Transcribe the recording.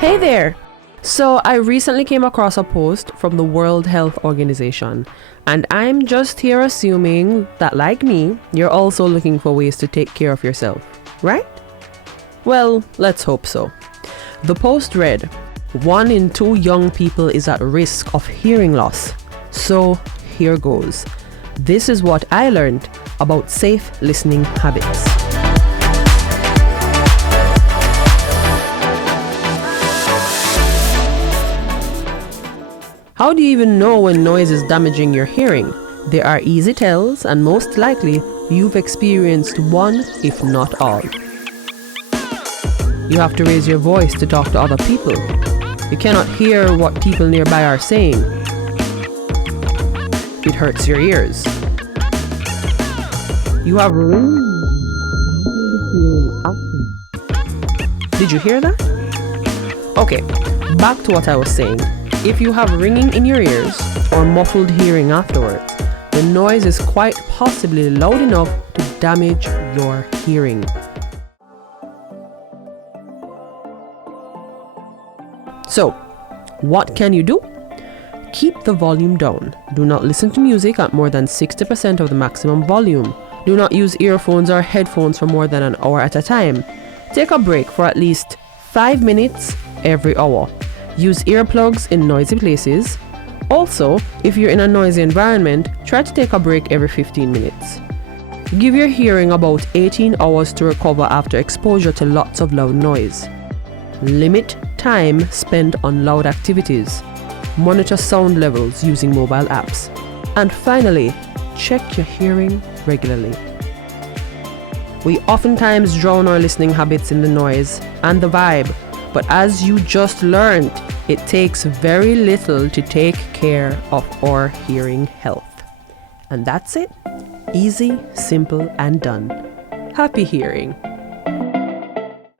Hey there! So I recently came across a post from the World Health Organization, and I'm just here assuming that, like me, you're also looking for ways to take care of yourself, right? Well, let's hope so. The post read, 1 in 2 young people is at risk of hearing loss. So here goes. This is what I learned about safe listening habits. How do you even know when noise is damaging your hearing? There are easy tells, and most likely you've experienced one, if not all. You have to raise your voice to talk to other people. You cannot hear what people nearby are saying. It hurts your ears. You have ringing. Did you hear that? Okay, back to what I was saying. If you have ringing in your ears or muffled hearing afterwards, the noise is quite possibly loud enough to damage your hearing. So, what can you do? Keep the volume down. Do not listen to music at more than 60% of the maximum volume. Do not use earphones or headphones for more than an hour at a time. Take a break for at least 5 minutes every hour. Use earplugs in noisy places. Also, if you're in a noisy environment, try to take a break every 15 minutes. Give your hearing about 18 hours to recover after exposure to lots of loud noise. Limit time spent on loud activities. Monitor sound levels using mobile apps. And finally, check your hearing regularly. We oftentimes drown our listening habits in the noise and the vibe, but as you just learned, it takes very little to take care of our hearing health. And that's it. Easy, simple, and done. Happy hearing.